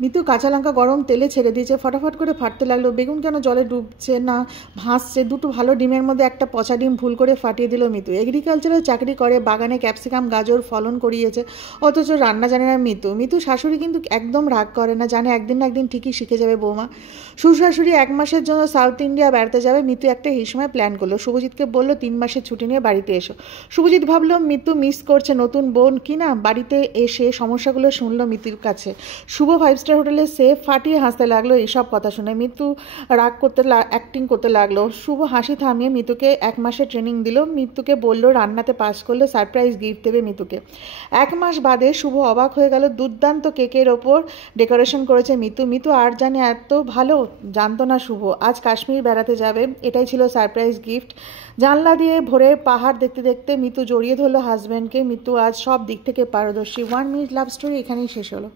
মিতু কাঁচা লঙ্কা গরম তেলে ছেড়ে দিয়েছে, ফটাফট করে ফাটতে লাগলো। বেগুন কেন জলে ডুবছে না, ভাসছে। দুটো ভালো ডিমের মধ্যে একটা পচা ডিম ভুল করে ফাটিয়ে দিল মিতু। এগ্রিকালচারে চাকরি করে, বাগানে ক্যাপসিকাম গাজর ফলন করিয়েছে, অথচ রান্না জানে না মিতু। মিতু শাশুড়ি কিন্তু একদম রাগ করে না, জানে একদিন না একদিন ঠিকই শিখে যাবে বৌমা। শ্বশুরশাশুড়ি 1 মাসের জন্য সাউথ ইন্ডিয়া বেড়াতে যাবে। মিতু একটা এই সময় প্ল্যান করলো, শুভজিৎকে বলল 3 মাসের ছুটি নিয়ে বাড়িতে এসো। শুভজিৎ ভাবলো মিতু মিস করছে নতুন বোন কিনা। বাড়িতে এসে সমস্যাগুলো শুনলো মিতুর কাছে। শুভ 5 স্টার হোটেলে সেফ, ফাটিয়ে হাসতে লাগলো এইসব কথা শুনে। মিতু রাগ করতে অ্যাক্টিং করতে লাগলো। শুভ হাসি থামিয়ে মিতুকে 1 মাসের ট্রেনিং দিল। মিতুকে বলল রান্নাতে পাস করলে সারপ্রাইজ গিফট দেবে মিতুকে। 1 মাস বাদে শুভ অবাক হয়ে গেল, দুর্দান্ত কেকের ওপর ডেকোরেশন করেছে মিতু। মিতু আর জানে এত ভালো জানতো না শুভ। আজ কাশ্মীর বেড়াতে যাবে, এটাই ছিল সারপ্রাইজ গিফট। জানলা দিয়ে ভোরের পাহাড় দেখতে দেখতে মিতু জড়িয়ে ধরলো হাজব্যান্ডকে। মিতু আজ সব দিক থেকে পারদর্শী। 1 মিনিট লাভ স্টোরি এখানেই শেষ হলো।